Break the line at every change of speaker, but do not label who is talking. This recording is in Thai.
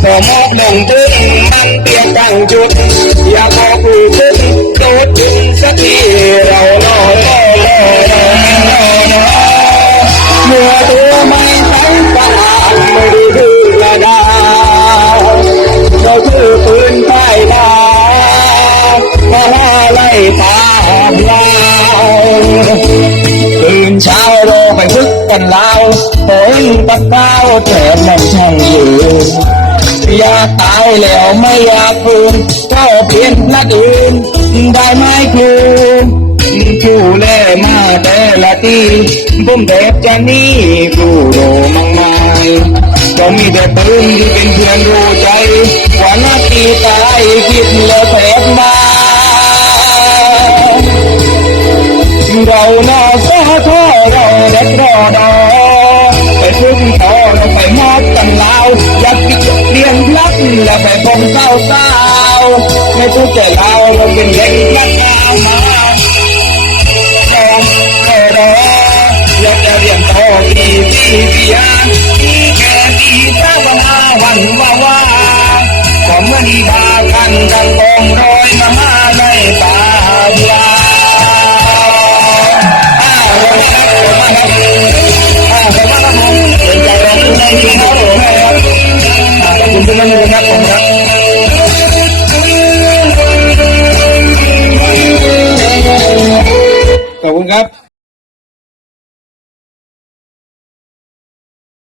ดพอมอกลงถึงมันเตียมตั้งจุด อย่ากบอกผู้ฝึกโดดถึงสักทีเรารอรอรอรอรอรอเมื่อตัวไม่ทั้งตลาดไม่ได้ดื้อกระดาเราคือปืนไฟดาวมาล่าไล่ตามเราตื่นเช้าเราไปฝึกกันแล้วฝนตะเก้าแถมนั่นช่างยืน อยากตายแล้วไม่อยากฟื้นก็เพียงละอื่นได้ไหมครูผู้เล่มาแต่ละทีผมเด็บจะหนี่ผู้โรมังมายก็มีแต่ปืนที่เป็นเพื่อนรู้ใจว่านาทีตายคิดแล้วแผลมาเราหน้า ไม่ทุกข์ใจเราเราเป็นเด็กยักยามารอรออยากจะเรียนต่อปีปีปียาปีแก่ปีเจ้ามาวันว่าว่าก็เมื่อดีบากันกันกองรอยมามาในป่าบียอ้าวเราครับผมครับอ้าวผมครับผมเป็นใจเราในที่เขาหลงครับขอบคุณทุกท่านครับผมครับ அவங்க